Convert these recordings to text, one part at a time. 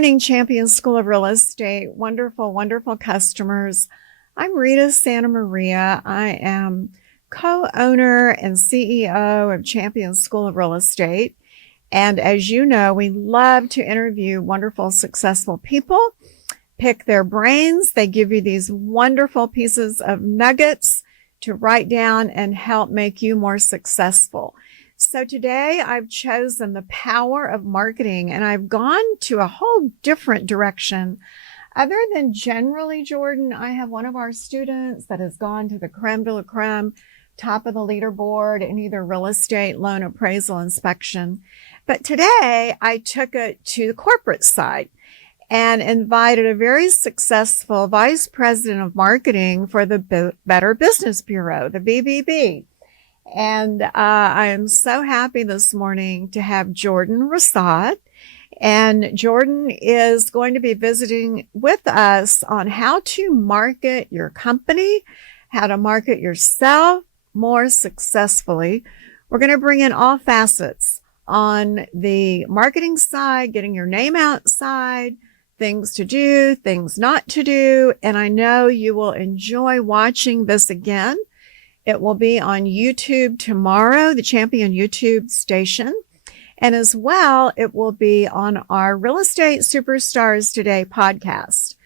morning, Champion School of Real Estate. Wonderful, wonderful customers. I'm Rita Santamaria. I am co-owner and CEO of Champion School of Real Estate. And as you know, we love to interview wonderful, successful people, pick their brains. They give you these wonderful pieces of nuggets to write down and help make you more successful. So today I've chosen the power of marketing, and I've gone to a whole different direction. Other than generally, Jordan, I have one of our students that has gone to the creme de la creme, top of the leaderboard in either real estate, loan appraisal, inspection. But today I took it to the corporate side and invited a very successful vice president of marketing for the Better Business Bureau, the BBB. And I am so happy this morning to have Jordan Rzad. And Jordan is going to be visiting with us on how to market your company, how to market yourself more successfully. We're going to bring in all facets on the marketing side, getting your name outside, things to do, things not to do. And I know you will enjoy watching this again. It will be on YouTube tomorrow, the Champion YouTube station. And as well, it will be on our Real Estate Superstars Today podcast.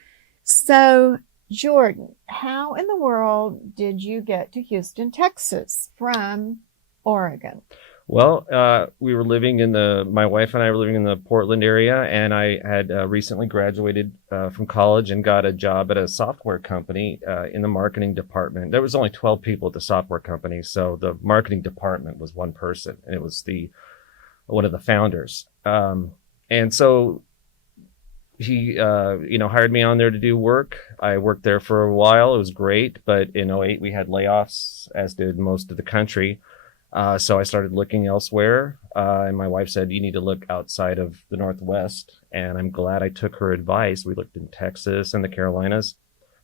So, Jordan, how in the world did you get to Houston, Texas from Oregon? Well, we were living my wife and I were living in the Portland area, and I had recently graduated from college and got a job at a software company in the marketing department. There was only 12 people at the software company, so the marketing department was one person, and it was one of the founders. And so he, hired me on there to do work. I worked there for a while. It was great, but in '08 we had layoffs, as did most of the country. So I started looking elsewhere, and my wife said, you need to look outside of the Northwest. And I'm glad I took her advice. We looked in Texas and the Carolinas.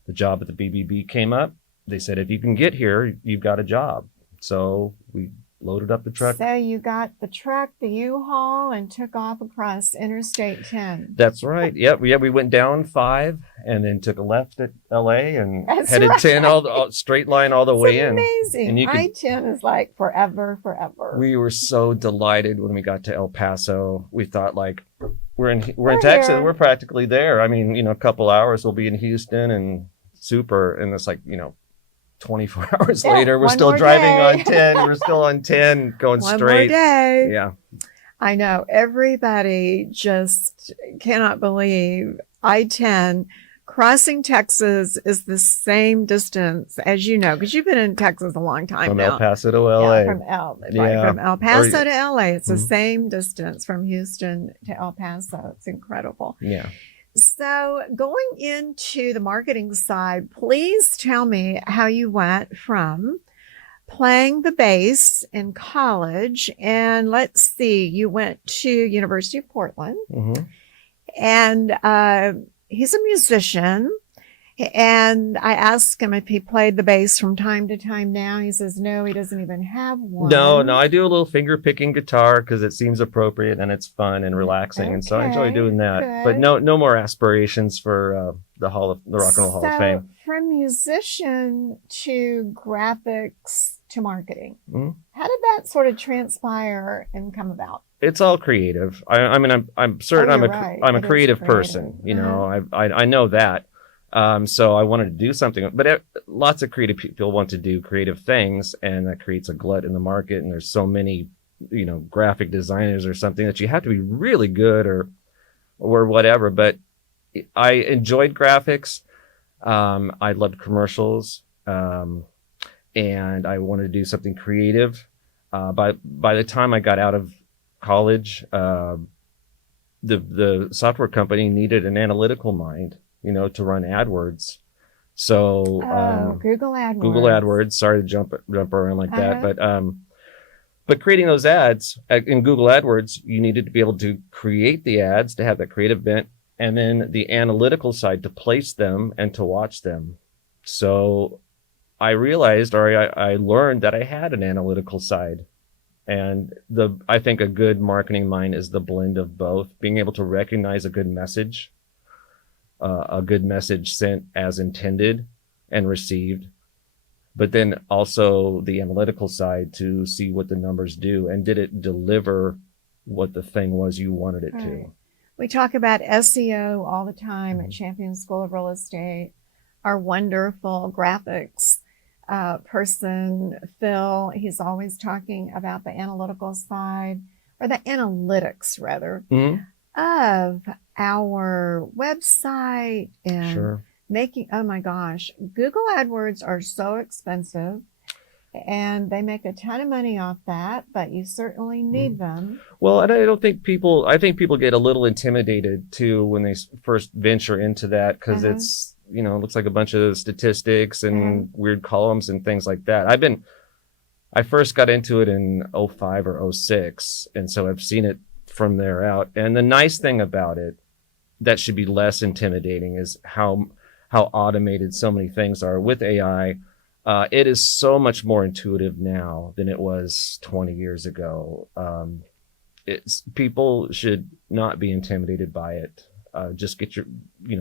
The job at the BBB came up. They said, if you can get here, you've got a job. So we loaded up the truck. So you got the truck, the U-Haul, and took off across Interstate 10. That's right. Yep. Yeah, we went down 5 and then took a left at LA and That's headed right. 10 all straight line all the way in. Amazing. And I-10 is like forever. We were so delighted when we got to El Paso. We thought, like, we're in We're Texas. here. We're practically there. I mean, a couple hours we'll be in Houston and super. And it's like, 24 hours later, we're one still more driving day. on 10. We're still on 10 going One straight. more day. Yeah. I know. Everybody just cannot believe I-10 crossing Texas is the same distance as you know, because you've been in Texas a long time From now. El Paso to LA. Yeah, from El Paso to LA. It's the same distance from Houston to El Paso. It's incredible. Yeah. So going into the marketing side, please tell me how you went from playing the bass in college, and let's see, you went to University of Portland, Mm-hmm. and he's a musician. And I asked him if he played the bass from time to time now. He says, no, he doesn't even have one. No, I do a little finger picking guitar because it seems appropriate and it's fun and relaxing. And so I enjoy doing that. Good. But no more aspirations for the Rock and Roll Hall of Fame. From musician to graphics to marketing, Mm-hmm. how did that sort of transpire and come about? It's all creative. I'm certain I'm a creative person. I know that. So I wanted to do something, but lots of creative people want to do creative things, and that creates a glut in the market. And there's so many, graphic designers or something that you have to be really good or whatever. But I enjoyed graphics. I loved commercials. And I wanted to do something creative. By the time I got out of college, the software company needed an analytical mind, to run AdWords. So Google AdWords. Google AdWords. Sorry to jump around like that, but creating those ads in Google AdWords, you needed to be able to create the ads, to have that creative bent, and then the analytical side to place them and to watch them. So I realized, or I learned that I had an analytical side. And I think a good marketing mind is the blend of both, being able to recognize a good message sent as intended and received, but then also the analytical side to see what the numbers do and did it deliver what the thing was you wanted it to. We talk about SEO all the time at Champion School of Real Estate. Our wonderful graphics person, Phil, he's always talking about the analytical side, or the analytics rather, of our website and making, oh my gosh, Google AdWords are so expensive and they make a ton of money off that, but you certainly need them. Well, and I think people get a little intimidated too when they first venture into that, because it's, it looks like a bunch of statistics and weird columns and things like that. I first got into it in 05 or 06. And so I've seen it from there out. And the nice thing about it that should be less intimidating is how automated so many things are with AI. It is so much more intuitive now than it was 20 years ago. People should not be intimidated by it. Just get your,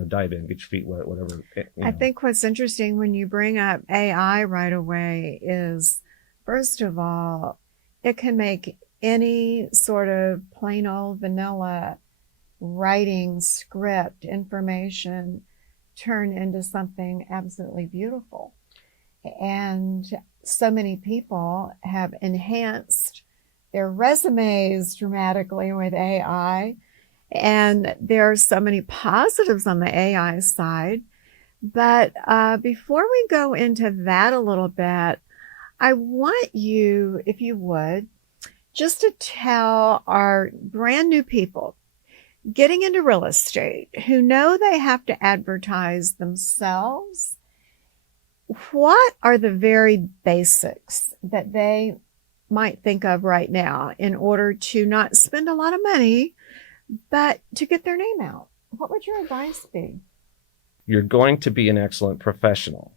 dive in, get your feet wet, whatever. I think what's interesting when you bring up AI right away is, first of all, it can make any sort of plain old vanilla writing script information turn into something absolutely beautiful. And so many people have enhanced their resumes dramatically with AI. And there are so many positives on the AI side. But before we go into that a little bit, I want you, if you would, just to tell our brand new people getting into real estate who know they have to advertise themselves, what are the very basics that they might think of right now in order to not spend a lot of money, but to get their name out? What would your advice be? You're going to be an excellent professional.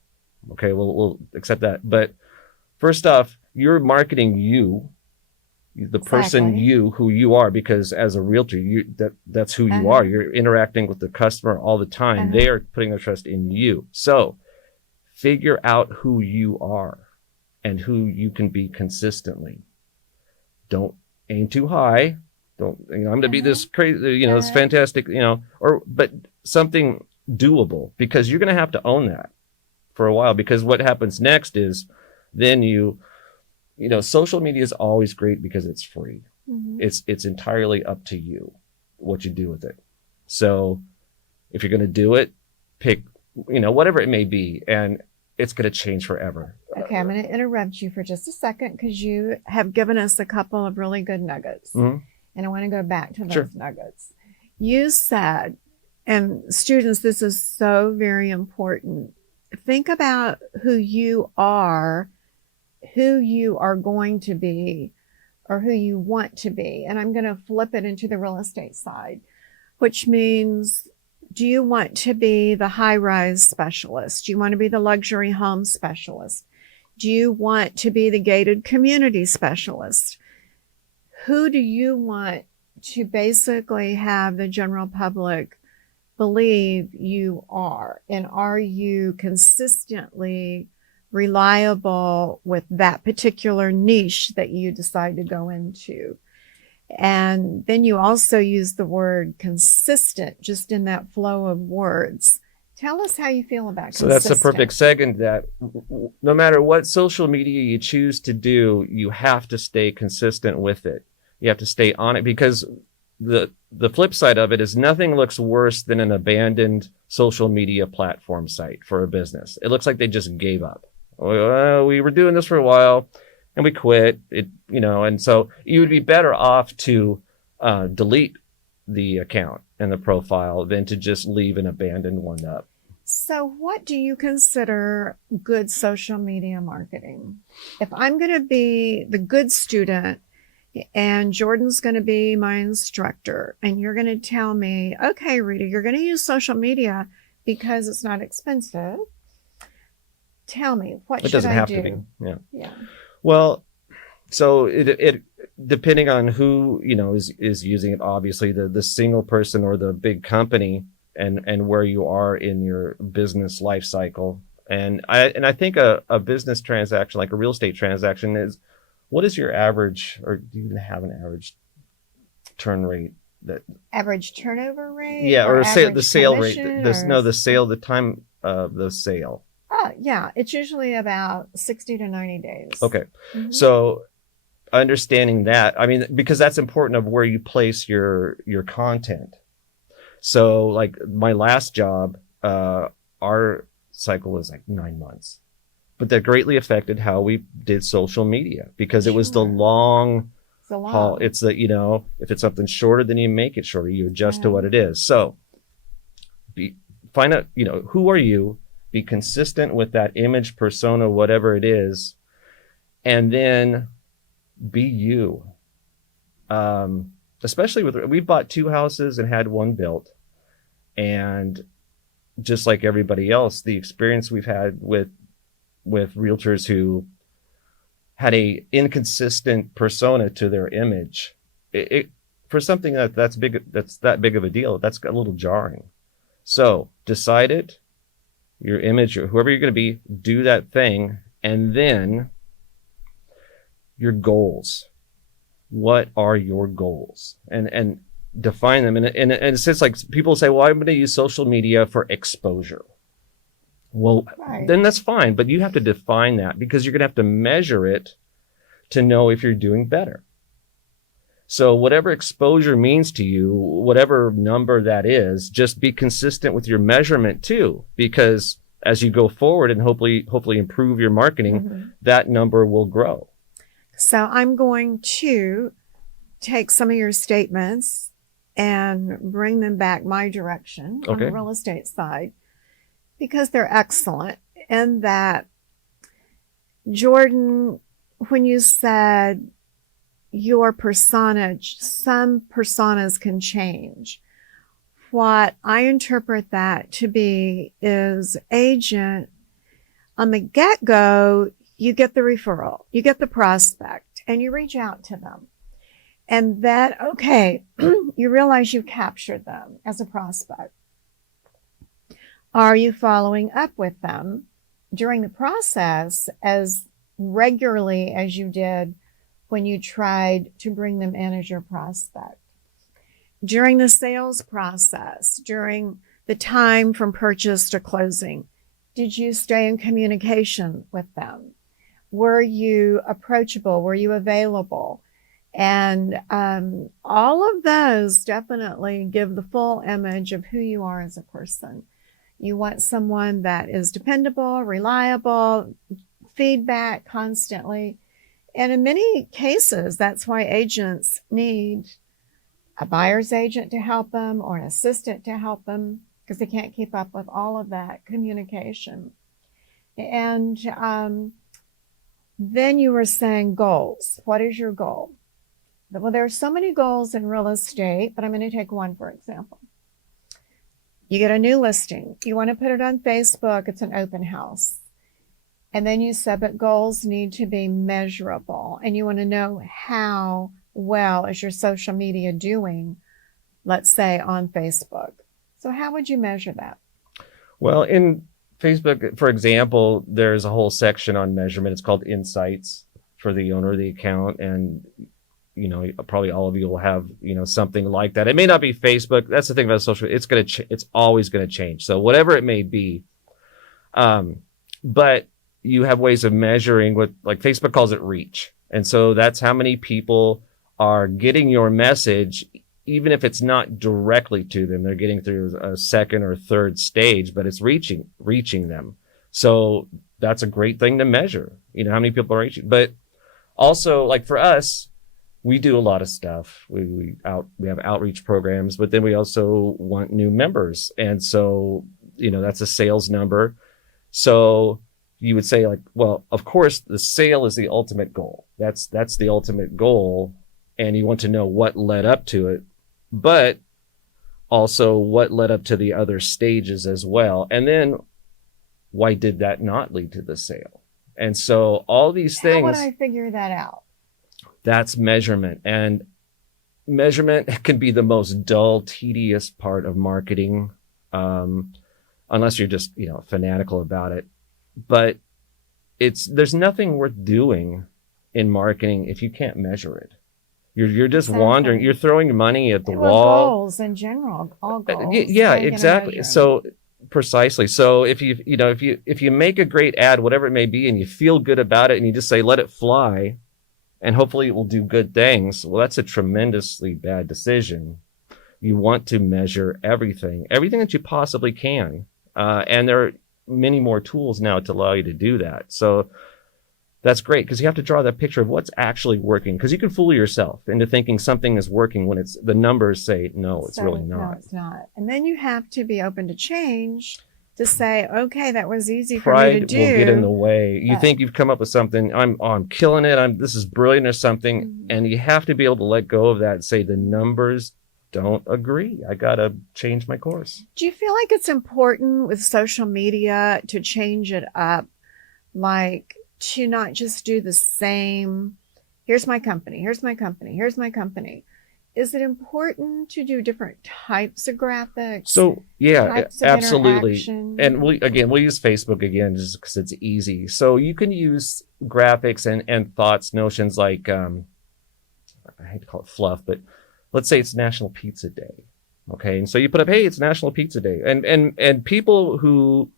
Okay, we'll accept that. But first off, you're marketing you, the person who you are, because as a realtor, that's who you are. You're interacting with the customer all the time. They are putting their trust in you. So figure out who you are and who you can be consistently. Don't aim too high. Don't, I'm going to be this crazy, this fantastic, but something doable, because you're going to have to own that for a while, because what happens next is then social media is always great because it's free. It's entirely up to you what you do with it. So if you're going to do it, pick, whatever it may be, and it's going to change forever. Okay, I'm going to interrupt you for just a second because you have given us a couple of really good nuggets. And I want to go back to those nuggets. You said, and students, this is so very important. Think about who you are going to be, or who you want to be. And I'm going to flip it into the real estate side, which means, do you want to be the high-rise specialist? Do you want to be the luxury home specialist? Do you want to be the gated community specialist? Who do you want to basically have the general public believe you are? And are you consistently reliable with that particular niche that you decide to go into? And then you also use the word consistent just in that flow of words. Tell us how you feel about consistent. So that's a perfect segue, that no matter what social media you choose to do, you have to stay consistent with it. You have to stay on it, because the flip side of it is nothing looks worse than an abandoned social media platform site for a business. It looks like they just gave up. We were doing this for a while and we quit it, and so you would be better off to delete the account and the profile than to just leave an abandoned one up. So what do you consider good social media marketing? If I'm going to be the good student and Jordan's going to be my instructor, and you're going to tell me, okay, Rita, you're going to use social media because it's not expensive. Tell me, what should I do? It doesn't have to be. Yeah. Well, so depending on who, is using it, obviously the single person or the big company, and where you are in your business life cycle. And I think a business transaction, like a real estate transaction, is, what is your average, or do you even have an average turn rate? That Average turnover rate? Yeah, or the sale rate. The sale, the time of the sale. Oh, yeah. It's usually about 60 to 90 days. Okay. So understanding that, I mean, because that's important of where you place your content. So like my last job, our cycle was like 9 months, but that greatly affected how we did social media, because it was the long haul. It's the, if it's something shorter, then you make it shorter. You adjust to what it is. So find out, who are you? Be consistent with that image, persona, whatever it is, and then be you. Especially we bought 2 houses and had 1 built, and just like everybody else, the experience we've had with realtors who had a inconsistent persona to their image, for something that's that big of a deal, that's a little jarring. So decide it, your image, or whoever you're going to be, do that thing, and then your goals. What are your goals? And define them. And a sense, like people say, well, I'm going to use social media for exposure. Well, then that's fine, but you have to define that, because you're going to have to measure it to know if you're doing better. So whatever exposure means to you, whatever number that is, just be consistent with your measurement too, because as you go forward and hopefully improve your marketing, that number will grow. So I'm going to take some of your statements and bring them back my direction on the real estate side, because they're excellent. And that, Jordan, when you said your persona, some personas can change. What I interpret that to be is, agent, on the get-go, you get the referral, you get the prospect, and you reach out to them. And that, you realize you captured them as a prospect. Are you following up with them during the process as regularly as you did when you tried to bring them in as your prospect? During the sales process, during the time from purchase to closing, did you stay in communication with them? Were you approachable? Were you available? And all of those definitely give the full image of who you are as a person. You want someone that is dependable, reliable, feedback constantly. And in many cases, that's why agents need a buyer's agent to help them, or an assistant to help them, because they can't keep up with all of that communication. And then you were saying goals. What is your goal? Well, there are so many goals in real estate, but I'm going to take one, for example. You get a new listing. You want to put it on Facebook. It's an open house. And then you said, but goals need to be measurable. And you want to know how well is your social media doing, let's say on Facebook. So how would you measure that? Well, in Facebook, for example, there's a whole section on measurement. It's called Insights for the owner of the account. And probably all of you will have, something like that. It may not be Facebook. That's the thing about social. It's always going to change. So whatever it may be, but you have ways of measuring what, like Facebook calls it reach. And so that's how many people are getting your message, even if it's not directly to them. They're getting through a second or third stage, but it's reaching them. So that's a great thing to measure, how many people are reaching. But also, like for us, we do a lot of stuff. We have outreach programs, but then we also want new members. And so, that's a sales number. So you would say, like, well, of course the sale is the ultimate goal. That's the ultimate goal. And you want to know what led up to it, but also what led up to the other stages as well. And then why did that not lead to the sale? And so all these things. How would I figure that out? That's measurement. And measurement can be the most dull, tedious part of marketing, unless you're just, fanatical about it. But there's nothing worth doing in marketing if you can't measure it. You're just wandering. You're throwing money at the wall. Goals in general, all goals. Yeah, exactly. So precisely. So if you make a great ad, whatever it may be, and you feel good about it, and you just say let it fly, and hopefully it will do good things. Well, that's a tremendously bad decision. You want to measure everything that you possibly can, and there are many more tools now to allow you to do that. So that's great, because you have to draw that picture of what's actually working, because you can fool yourself into thinking something is working when the numbers say no, it's really not. No, it's not. And then you have to be open to change, to say, okay, that was easy for Pride me to do. will get in the way. You think you've come up with something, I'm killing it, this is brilliant or something, Mm-hmm. and you have to be able to let go of that and say the numbers don't agree. I gotta change my course. Do you feel like it's important with social media to change it up, like to not just do the same, here's my company, here's my company, here's my company? Is it important to do different types of graphics? So yeah, types of absolutely. interaction? And we'll use Facebook again just because it's easy. So you can use graphics and thoughts, notions like, I hate to call it fluff, but let's say it's National Pizza Day. Okay. And so you put up, hey, it's National Pizza Day. And people who,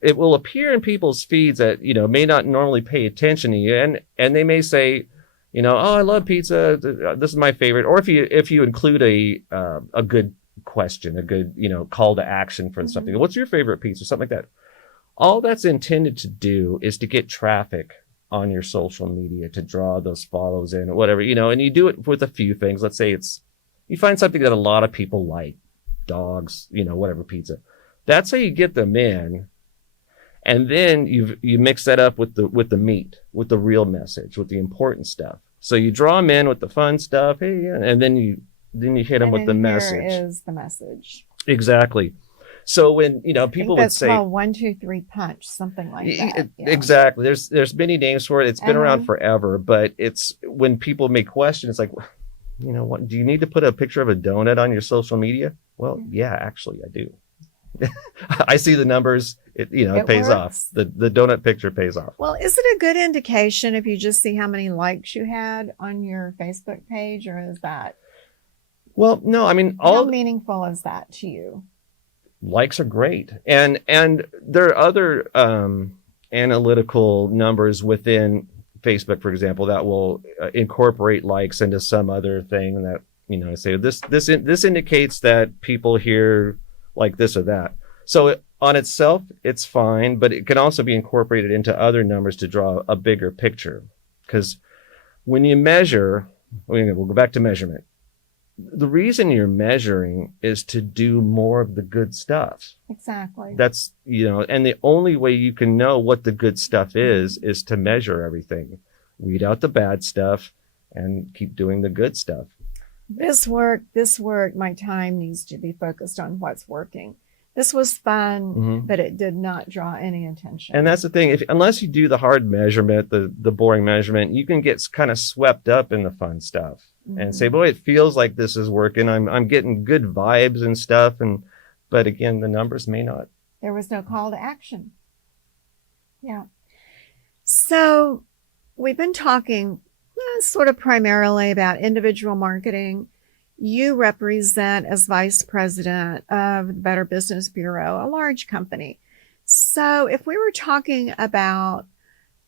it will appear in people's feeds that, may not normally pay attention to you. And they may say, oh, I love pizza. This is my favorite. Or if you include a good question, a good, call to action for something. What's your favorite pizza? Something like that. All that's intended to do is to get traffic on your social media, to draw those follows in or whatever, and you do it with a few things. Let's say you find something that a lot of people like, dogs, whatever pizza. That's how you get them in. And then you mix that up with the meat, with the real message, with the important stuff. So you draw them in with the fun stuff, hey, and then you hit them with the message. Here is the message. Exactly. So when people would say, called 1, 2, 3 punch, something like that. Yeah. Exactly. There's many names for it. It's been around forever, but it's when people make questions, it's like, what? Do you need to put a picture of a donut on your social media? Well, yeah, actually, I do. I see the numbers. It pays works. off. The donut picture pays off. Well, is it a good indication if you just see how many likes you had on your Facebook page, or is that? Well, no, I mean, how meaningful is that to you? Likes are great, and there are other analytical numbers within Facebook, for example, that will incorporate likes into some other thing that say this indicates that people here like this or that. So on itself, it's fine, but it can also be incorporated into other numbers to draw a bigger picture. Because when you measure, we'll go back to measurement. The reason you're measuring is to do more of the good stuff. Exactly. That's, and the only way you can know what the good stuff is to measure everything. Weed out the bad stuff and keep doing the good stuff. This work, my time needs to be focused on what's working. This was fun, but it did not draw any attention. And that's the thing. Unless you do the hard measurement, the boring measurement, you can get kind of swept up in the fun stuff and say, boy, it feels like this is working. I'm getting good vibes and stuff. But again, the numbers may not. There was no call to action. Yeah. So we've been talking sort of primarily about individual marketing. You represent as vice president of the Better Business Bureau, a large company. So if we were talking about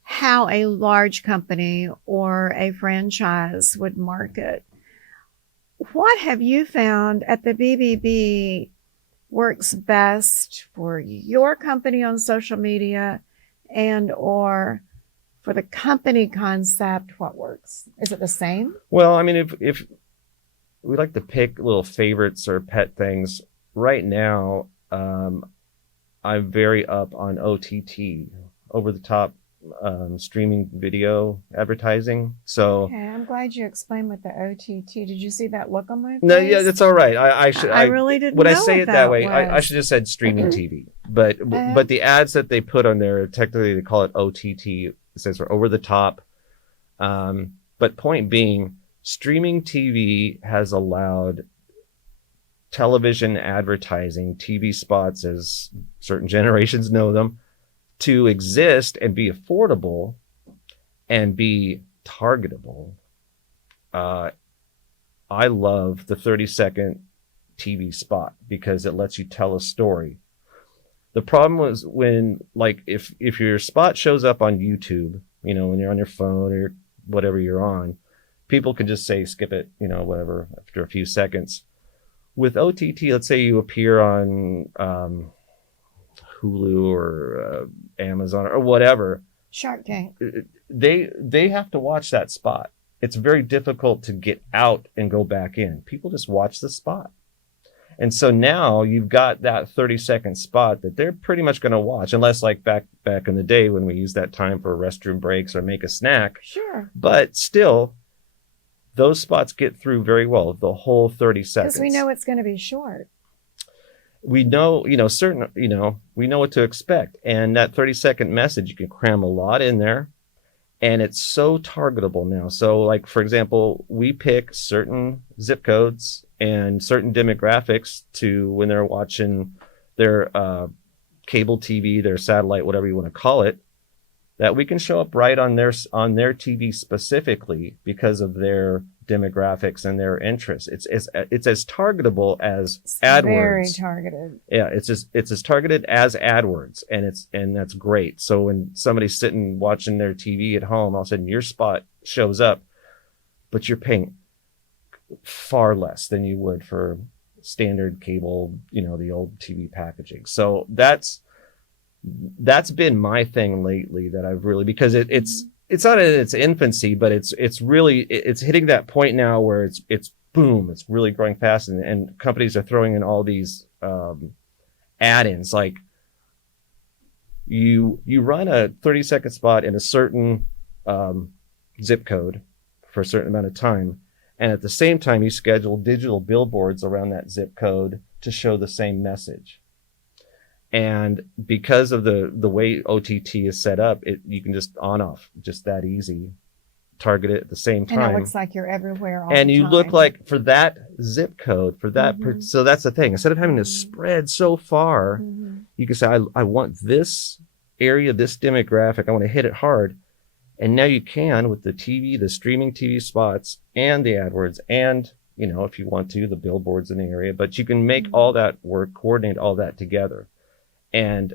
how a large company or a franchise would market, what have you found at the BBB works best for your company on social media and or for the company concept? What works? Is it the same? Well, I mean, if we like to pick little favorites or pet things right now, I'm very up on OTT, over the top streaming video advertising. So okay, I'm glad you explained what the OTT. Did you see that look on my face? No, yeah, that's all right. I really didn't. When know I say it that way, was. I should have said streaming TV. But the ads that they put on there, technically they call it OTT. It stands for over the top. But point being, streaming TV has allowed television advertising, TV spots, as certain generations know them, to exist and be affordable and be targetable. I love the 30-second TV spot because it lets you tell a story. The problem was when, like, if your spot shows up on YouTube, when you're on your phone or whatever you're on, people can just say skip it, whatever, after a few seconds. With OTT, let's say you appear on Hulu or Amazon or whatever. Shark Tank. They have to watch that spot. It's very difficult to get out and go back in. People just watch the spot. And so now you've got that 30-second spot that they're pretty much going to watch, unless like back in the day when we used that time for restroom breaks or make a snack. Sure. But still, those spots get through very well, the whole 30 seconds. Because we know it's going to be short. We know, we know what to expect. And that 30-second message, you can cram a lot in there. And it's so targetable now. So, like, for example, we pick certain zip codes and certain demographics to when they're watching their cable TV, their satellite, whatever you want to call it, that we can show up right on their TV specifically because of their demographics and their interests. It's as targetable as AdWords. Very targeted. Yeah, it's as targeted as AdWords, and that's great. So when somebody's sitting watching their TV at home, all of a sudden your spot shows up, but you're paying far less than you would for standard cable, the old TV packaging. So that's been my thing lately that I've really, because it's not in its infancy, but it's really hitting that point now where it's boom, it's really growing fast, and companies are throwing in all these add-ins, like you run a 30-second spot in a certain zip code for a certain amount of time, and at the same time you schedule digital billboards around that zip code to show the same message. And because of the way OTT is set up, you can just on off, just that easy, target it at the same time. And it looks like you're everywhere all and the you time. look like, for that zip code, for that, so that's the thing. Instead of having to spread so far, you can say, I want this area, this demographic, I want to hit it hard. And now you can with the TV, the streaming TV spots, and the AdWords, and, if you want to, the billboards in the area. But you can make all that work, coordinate all that together. And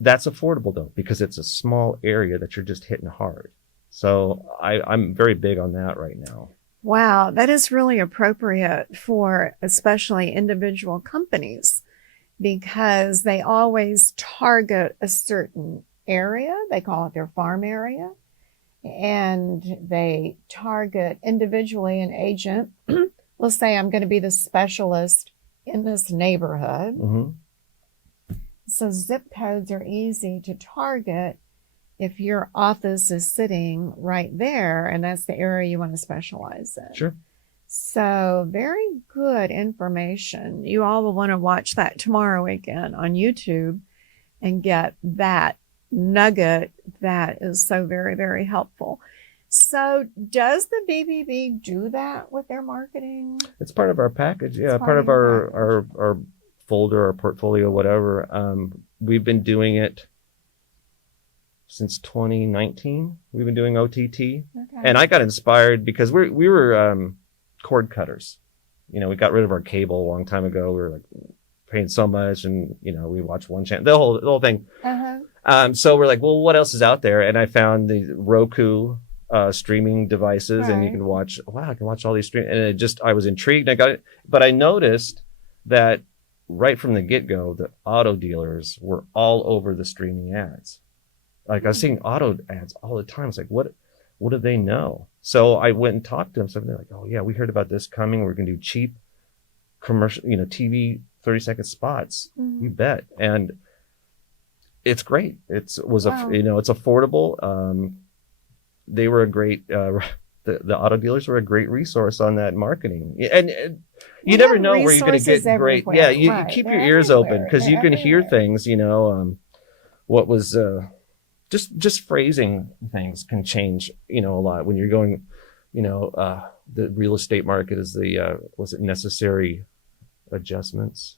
that's affordable, though, because it's a small area that you're just hitting hard. So I'm very big on that right now. Wow, that is really appropriate for especially individual companies, because they always target a certain area. They call it their farm area. And they target individually an agent. Let's say I'm going to be the specialist in this neighborhood. Mm-hmm. So zip codes are easy to target if your office is sitting right there and that's the area you want to specialize in. Sure. So very good information. You all will want to watch that tomorrow again on YouTube and get that nugget that is so very, very helpful. So does the BBB do that with their marketing? It's part of our package. Yeah, part of our folder or portfolio, whatever. We've been doing it since 2019. We've been doing OTT. Okay. And I got inspired because we were cord cutters. We got rid of our cable a long time ago. We were like paying so much, and we watched one channel, the whole thing. So we're like, well, what else is out there? And I found the Roku streaming devices, right. And you can watch. Wow, I can watch all these stream. And I was intrigued. I got it, but I noticed that right from the get-go, the auto dealers were all over the streaming ads. Like I was seeing auto ads all the time. It's like, what do they know? So I went and talked to them. So they're like, oh yeah, we heard about this coming. We're going to do cheap commercial, TV 30-second spots. You bet. And it's great. It's affordable. They were a great, the auto dealers were a great resource on that marketing. And you never know where you're going to get great. Yeah, you keep your ears open because you can hear things, what was, just phrasing things can change, a lot when you're going the real estate market is was it necessary adjustments?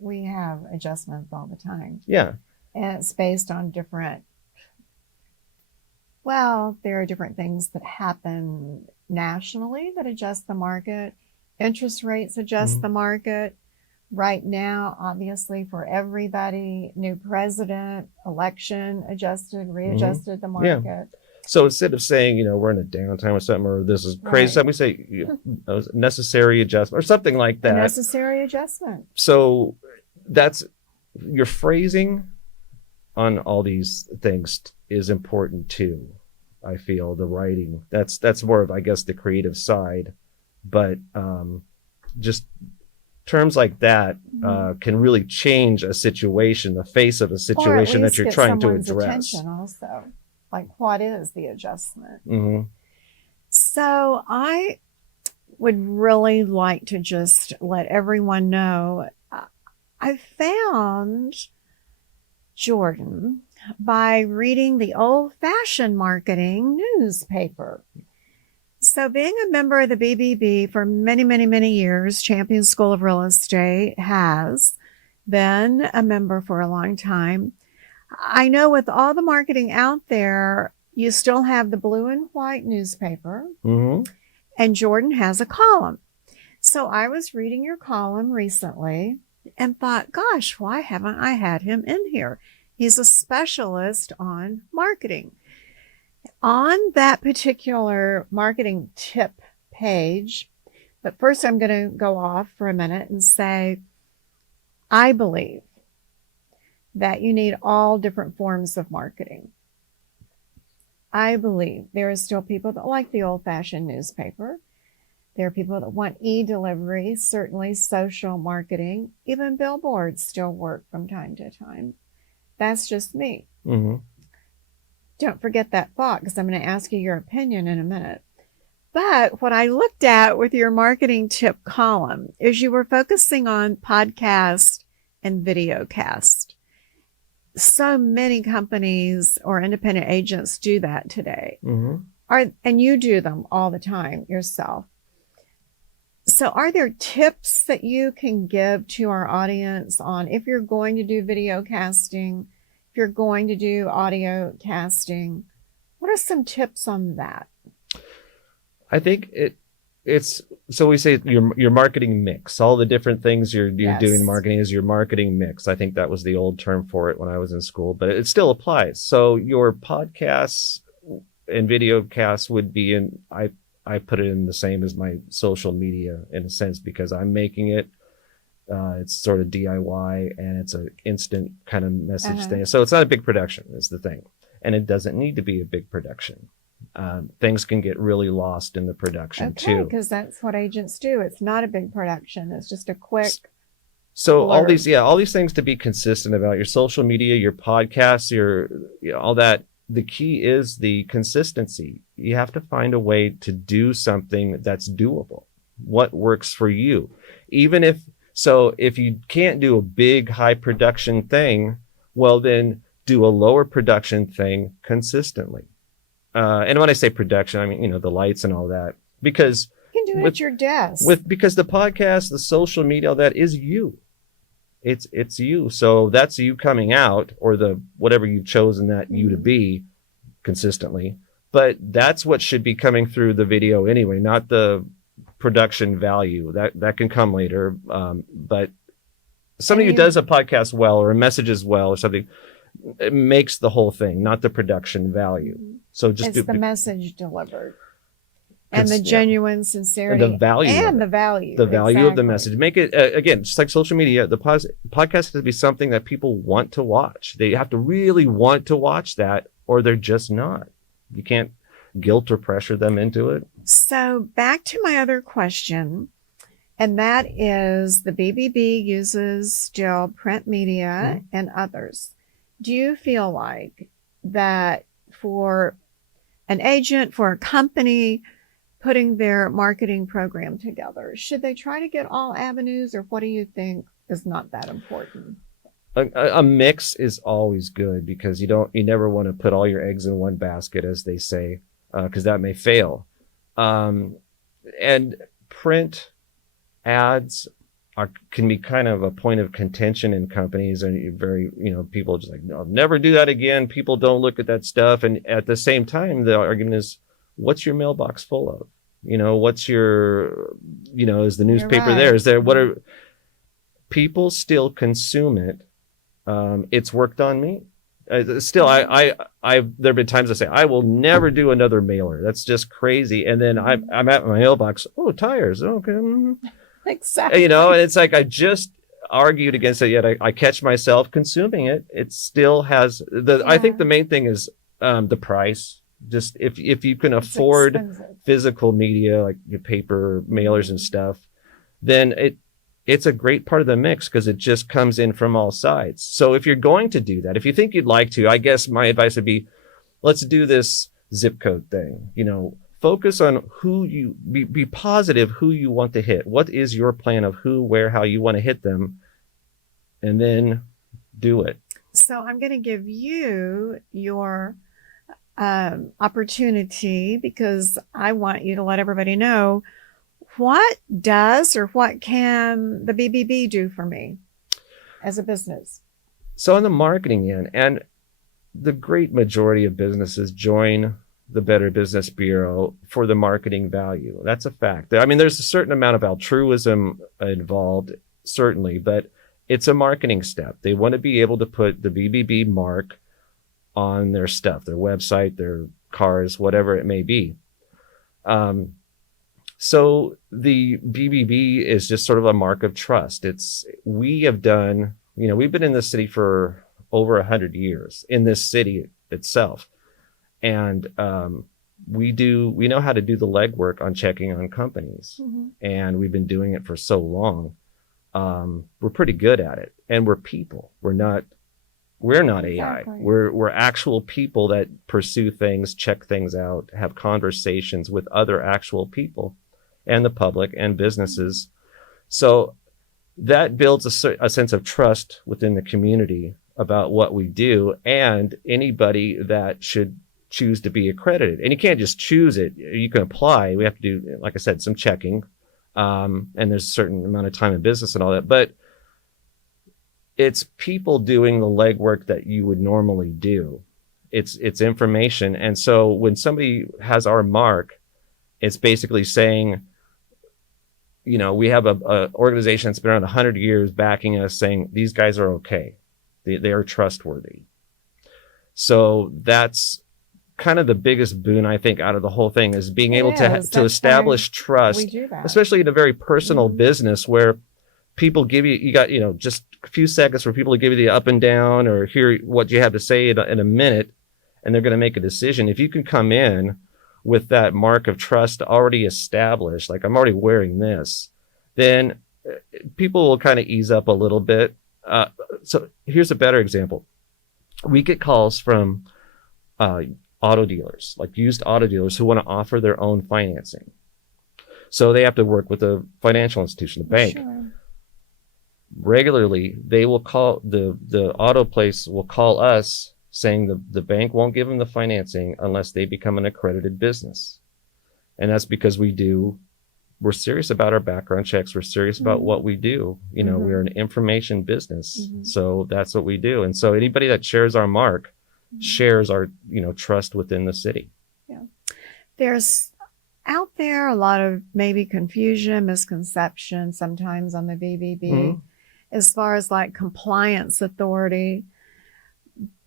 We have adjustments all the time. Yeah. And it's based on there are different things that happen nationally that adjust the market. Interest rates adjust the market. Right now, obviously, for everybody, new president, election readjusted the market. Yeah. So instead of saying, we're in a downtime or something, or this is crazy, Right. we say necessary adjustment or something like that. A necessary adjustment. So that's your phrasing on all these things is important too. I feel the writing that's more of, I guess, the creative side, but just terms like that can really change a situation, the face of a situation that you're trying to address. Attention also, like what is the adjustment? Mm-hmm. So I would really like to just let everyone know I found Jordan by reading the old-fashioned marketing newspaper. So being a member of the BBB for many, many, many years, Champion School of Real Estate has been a member for a long time. I know with all the marketing out there, you still have the blue and white newspaper, and Jordan has a column. So I was reading your column recently and thought, gosh, why haven't I had him in here? He's a specialist on marketing. On that particular marketing tip page, but first I'm going to go off for a minute and say, I believe that you need all different forms of marketing. I believe there are still people that like the old-fashioned newspaper. There are people that want e-delivery, certainly social marketing, even billboards still work from time to time. That's just me. Don't forget that thought, because I'm going to ask you your opinion in a minute. But what I looked at with your marketing tip column is you were focusing on podcast and videocast. So many companies or independent agents do that today. And you do them all the time yourself. So are there tips that you can give to our audience on if you're going to do video casting, if you're going to do audio casting? What are some tips on that? I think it's so we say your marketing mix, all the different things you're doing marketing is your marketing mix. I think that was the old term for it when I was in school, but it still applies. So your podcasts and video casts would be I put it in the same as my social media in a sense, because I'm making it. It's sort of DIY and it's an instant kind of message thing. So it's not a big production is the thing. And it doesn't need to be a big production. Things can get really lost in the production too. Because that's what agents do. It's not a big production. It's just a quick. So blurb. all these things to be consistent about your social media, your podcasts, all that. The key is the consistency. You have to find a way to do something that's doable. What works for you? Even if you can't do a big high production thing, well then do a lower production thing consistently. And when I say production, I mean, the lights and all that, because you can do it at your desk because the podcast, the social media, all that is you. It's you. So that's you coming out, or the whatever you've chosen that you to be consistently. But that's what should be coming through the video anyway, not the production value. That can come later. But somebody who does a podcast well or a messages well or something, it makes the whole thing, not the production value. So just it's the message delivered. And the genuine sincerity and the value of the message. Make it again, just like social media, the podcast has to be something that people want to watch. They have to really want to watch that, or they're just not. You can't guilt or pressure them into it. So back to my other question, and that is the BBB uses still print media and others. Do you feel like that for an agent, for a company putting their marketing program together, should they try to get all avenues, or what do you think is not that important? A mix is always good, because you never want to put all your eggs in one basket, as they say. because that may fail. And print ads can be kind of a point of contention in companies, and very, people are just like, no, I'll never do that again. People don't look at that stuff. And at the same time, the argument is, what's your mailbox full of? What's your, is the newspaper there? Is there, what are people still consume it? It's worked on me. Still, there have been times I say, I will never do another mailer. That's just crazy. And then I'm at my mailbox. Oh, tires. Okay. Exactly. And it's like, I just argued against it, yet I catch myself consuming it. It still has I think the main thing is the price. Just if you can afford physical media, like your paper mailers and stuff, then it's a great part of the mix, because it just comes in from all sides. So if you're going to do that, if you think you'd like to, I guess my advice would be, let's do this zip code thing. Focus on who you be positive, who you want to hit. What is your plan of who, where, how you want to hit them, and then do it. So I'm going to give you your opportunity, because I want you to let everybody know, what does or what can the BBB do for me as a business? So on the marketing end, and the great majority of businesses join the Better Business Bureau for the marketing value. That's a fact. I mean, there's a certain amount of altruism involved, certainly, but it's a marketing step. They want to be able to put the BBB mark on their stuff, their website, their cars, whatever it may be. So the BBB is just sort of a mark of trust. We have done, we've been in this city for over 100 years, in this city itself. And we know how to do the legwork on checking on companies. And we've been doing it for so long. We're pretty good at it. And we're people. We're not AI. We're actual people that pursue things, check things out, have conversations with other actual people and the public and businesses. So that builds a sense of trust within the community about what we do, and anybody that should choose to be accredited. And you can't just choose it. You can apply. We have to do, like I said, some checking. And there's a certain amount of time in business and all that. But it's people doing the legwork that you would normally do. It's information. And so when somebody has our mark, it's basically saying, we have a organization that's been around 100 years backing us, saying these guys are okay. They are trustworthy. So that's kind of the biggest boon, I think, out of the whole thing, is being able to establish trust, especially in a very personal business where people give you got, just a few seconds for people to give you the up and down or hear what you have to say in a minute, and they're going to make a decision. If you can come in with that mark of trust already established, like I'm already wearing this, then people will kind of ease up a little bit. So here's a better example. We get calls from auto dealers, like used auto dealers, who want to offer their own financing. So they have to work with a financial institution, a bank. Sure. Regularly, they will call, the auto place will call us saying the bank won't give them the financing unless they become an accredited business. And that's because we're serious about our background checks. We're serious about what we do. We're an information business. So that's what we do. And so anybody that shares our mark shares our, trust within the city. Yeah. There's out there a lot of maybe confusion, misconception sometimes on the BBB as far as like compliance authority.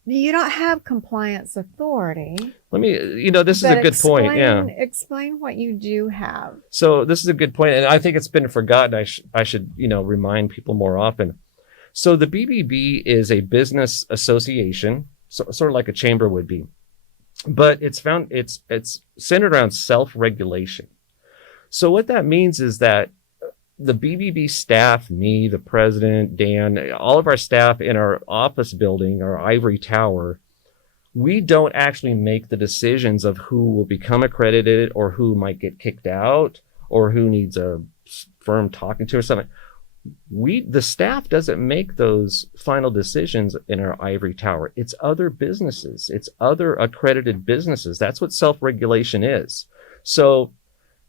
You don't have compliance authority. Let me, this is a good point. Yeah. Explain what you do have. So this is a good point, and I think it's been forgotten. I should, remind people more often. So the BBB is a business association, sort of like a chamber would be, but it's centered around self-regulation. So what that means is that the BBB staff, me, the president, Dan, all of our staff in our office building, our ivory tower, we don't actually make the decisions of who will become accredited or who might get kicked out or who needs a firm talking to or something. the staff doesn't make those final decisions in our ivory tower. It's other businesses. It's other accredited businesses. That's what self-regulation is. So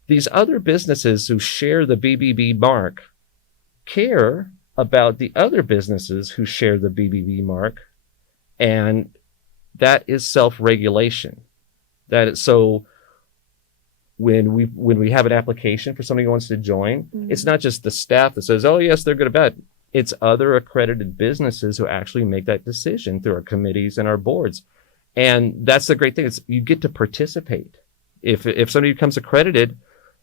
these other businesses who share the BBB mark care about the other businesses who share the BBB mark, and that is self-regulation. So when we have an application for somebody who wants to join, it's not just the staff that says, oh yes, they're good or bad. It's other accredited businesses who actually make that decision through our committees and our boards. And that's the great thing, is you get to participate. If somebody becomes accredited,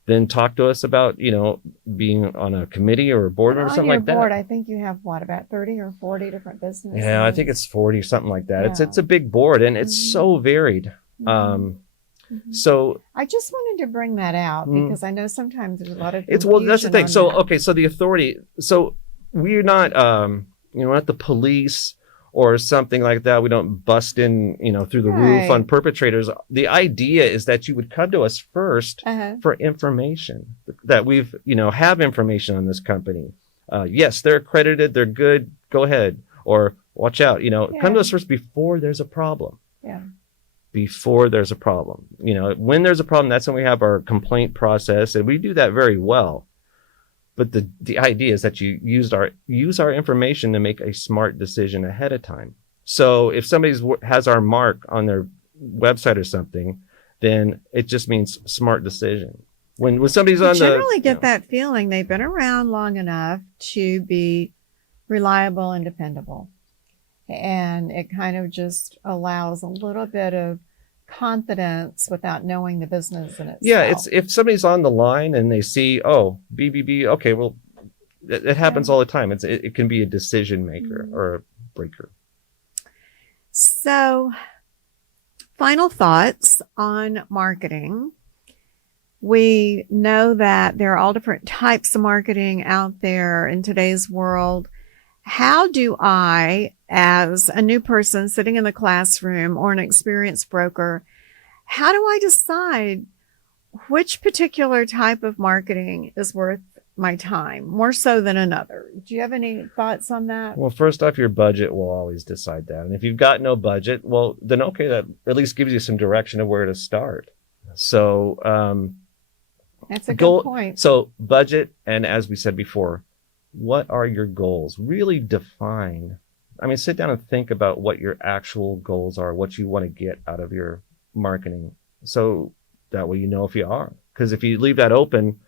then talk to us about, being on a committee or a board or something like that. Board, I think you have about 30 or 40 different businesses. Yeah, I think it's 40, something like that. Yeah. It's a big board, and it's so varied. So I just wanted to bring that out because I know sometimes there's a lot of that's the thing. So that. so the authority. So we're not not the police or something like that. We don't bust in through the roof on perpetrators. The idea is that you would come to us first for information, that we've have information on this company. Yes, they're accredited, they're good, go ahead, or watch out. Come to us first before there's a problem. Before there's a problem. When there's a problem, that's when we have our complaint process, and we do that very well. But the idea is that you use our information to make a smart decision ahead of time. So if somebody has our mark on their website or something, then it just means smart decision. When somebody's on generally get that feeling they've been around long enough to be reliable and dependable. And it kind of just allows a little bit of confidence without knowing the business in itself. Yeah, it's if somebody's on the line and they see, oh, BBB, okay, well, it happens all the time. It can be a decision maker or a breaker. So, final thoughts on marketing. We know that there are all different types of marketing out there in today's world. How do I, as a new person sitting in the classroom or an experienced broker, how do I decide which particular type of marketing is worth my time, more so than another? Do you have any thoughts on that? Well, first off, your budget will always decide that. And if you've got no budget, well, then okay, that at least gives you some direction of where to start. So that's a good point. So budget, and as we said before, what are your goals? Really define. I mean, sit down and think about what your actual goals are, what you want to get out of your marketing. So that way you know if you are. Because if you leave that open,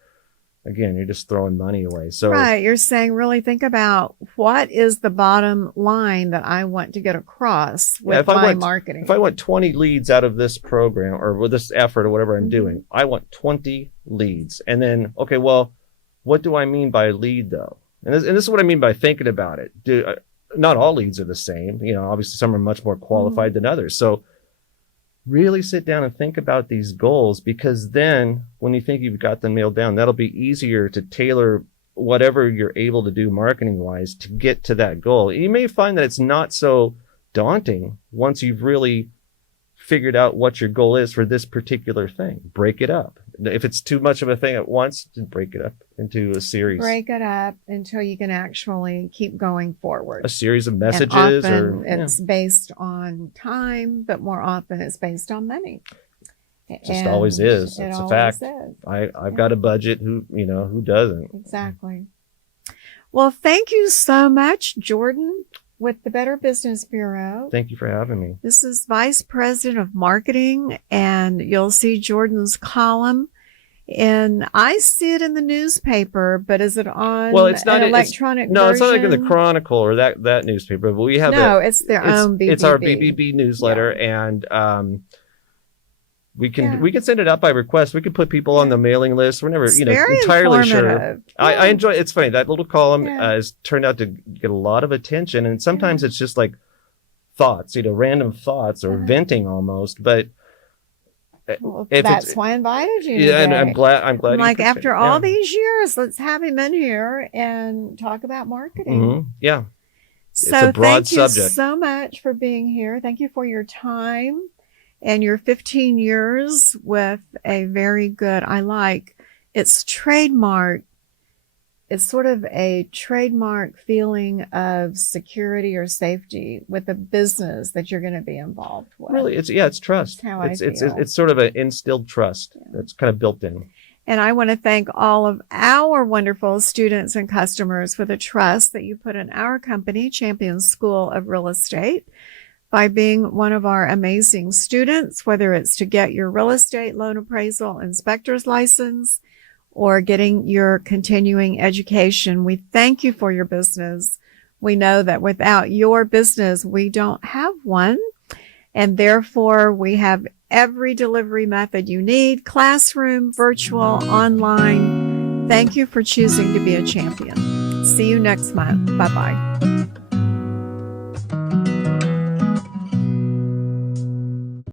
again, you're just throwing money away. So right, you're saying really think about what is the bottom line that I want to get across with my marketing. If I want 20 leads out of this program or with this effort or whatever I'm doing, I want 20 leads. And then, okay, well, what do I mean by lead though? And this is what I mean by thinking about it. Not all leads are the same. Obviously some are much more qualified than others. So really sit down and think about these goals, because then when you think you've got them nailed down, that'll be easier to tailor whatever you're able to do marketing wise to get to that goal. You may find that it's not so daunting once you've really figured out what your goal is for this particular thing. Break it up. If it's too much of a thing at once, just break it up into a series. Break it up until you can actually keep going forward. A series of messages. And often it's based on time, but more often it's based on money. It just always is. It's a fact. I've got a budget. Who doesn't? Exactly. Well, thank you so much, Jordan, with the Better Business Bureau. Thank you for having me. This is Vice President of Marketing, and you'll see Jordan's column. And I see it in the newspaper, but is it on it's not an electronic version? No, it's not like in the Chronicle or that newspaper, but we have it's their own BBB. It's our BBB newsletter, and we can send it out by request. We can put people on the mailing list. We're never entirely sure. I enjoy it. It's funny, that little column has turned out to get a lot of attention, and sometimes it's just like thoughts, random thoughts or venting almost, but well, that's why I invited you today. Yeah, and I'm glad. Like after all these years, let's have him in here and talk about marketing. Yeah. So it's a broad thank you subject. So much for being here. Thank you for your time and your 15 years with a very good. It's trademark. it's sort of a trademark feeling of security or safety with the business that you're going to be involved with. Really, it's trust. That's how It's I feel. it's sort of an instilled trust that's kind of built in. And I want to thank all of our wonderful students and customers for the trust that you put in our company, Champion School of Real Estate, by being one of our amazing students, whether it's to get your real estate loan appraisal inspector's license or getting your continuing education. We thank you for your business. We know that without your business, we don't have one. And therefore, we have every delivery method you need, classroom, virtual, online. Thank you for choosing to be a champion. See you next month. Bye-bye.